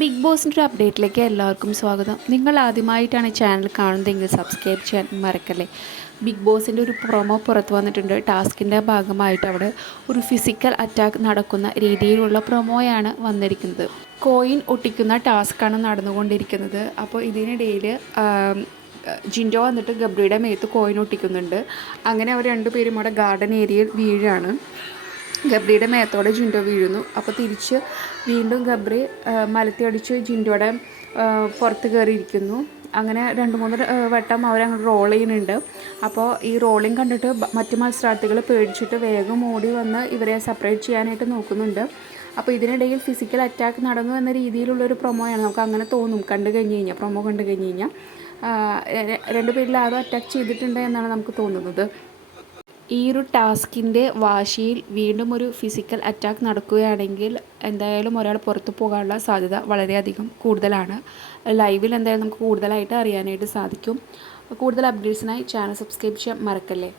Big ബോസിന്റെ ഒരു അപ്ഡേറ്റിലേക്ക് എല്ലാവർക്കും സ്വാഗതം. നിങ്ങൾ ആദ്യമായിട്ടാണ് ചാനൽ കാണുന്നതെങ്കിൽ സബ്സ്ക്രൈബ് ചെയ്യാൻ മറക്കല്ലേ. ബിഗ് ബോസിന്റെ ഒരു പ്രൊമോ പുറത്ത് വന്നിട്ടുണ്ട്. ടാസ്കിന്റെ ഭാഗമായിട്ട് അവിടെ ഒരു ഫിസിക്കൽ അറ്റാക്ക് നടക്കുന്ന രീതിയിലുള്ള പ്രൊമോയാണ് വന്നിരിക്കുന്നത്. കോയിൻ ഒട്ടിക്കുന്ന ടാസ്ക്കാണ് നടന്നുകൊണ്ടിരിക്കുന്നത്. അപ്പോൾ ഇതിനിടയിൽ ജിൻഡോ വന്നിട്ട് ഗബ്രിയുടെ മേത്ത് കോയിൻ ഒട്ടിക്കുന്നുണ്ട്. അങ്ങനെ അവർ രണ്ടുപേരും അവിടെ ഗാർഡൻ ഏരിയയിൽ വീഴാണ്. ഗബ്രിയുടെ മേത്തോടെ ജിൻഡോ വീഴുന്നു. അപ്പോൾ തിരിച്ച് വീണ്ടും ഗബ്രി മലത്തിയടിച്ച് ജിൻഡോയുടെ പുറത്ത് കയറിയിരിക്കുന്നു. അങ്ങനെ രണ്ട് മൂന്ന് വട്ടം അവരങ്ങ് റോൾ ചെയ്യുന്നുണ്ട്. അപ്പോൾ ഈ റോളിങ് കണ്ടിട്ട് മറ്റ് മത്സരാർത്ഥികൾ പേടിച്ചിട്ട് വേഗം ഓടി വന്ന് ഇവരെ സെപ്പറേറ്റ് ചെയ്യാനായിട്ട് നോക്കുന്നുണ്ട്. അപ്പോൾ ഇതിനിടയിൽ ഫിസിക്കൽ അറ്റാക്ക് നടന്നു എന്ന രീതിയിലുള്ളൊരു പ്രൊമോയാണ് നമുക്ക് അങ്ങനെ തോന്നും. കണ്ടു കഴിഞ്ഞ് കഴിഞ്ഞാൽ പ്രൊമോ കണ്ടു കഴിഞ്ഞ് കഴിഞ്ഞാൽ രണ്ടുപേരിൽ ആരും അറ്റാക്ക് ചെയ്തിട്ടുണ്ട് എന്നാണ് നമുക്ക് തോന്നുന്നത്. ഈ ഒരു ടാസ്കിന്റെ വാശിയിൽ വീണ്ടും ഒരു ഫിസിക്കൽ അറ്റാക്ക് നടക്കുകയാണെങ്കിൽ എന്തായാലും ഒരാൾ പുറത്തു പോകാനുള്ള സാധ്യത വളരെയധികം കൂടുതലാണ്. ലൈവിൽ എന്തായാലും നമുക്ക് കൂടുതലായിട്ട് അറിയാനായിട്ട് സാധിക്കും. കൂടുതൽ അപ്ഡേറ്റ്സിനായി ചാനൽ സബ്സ്ക്രൈബ് ചെയ്യാൻ മറക്കല്ലേ?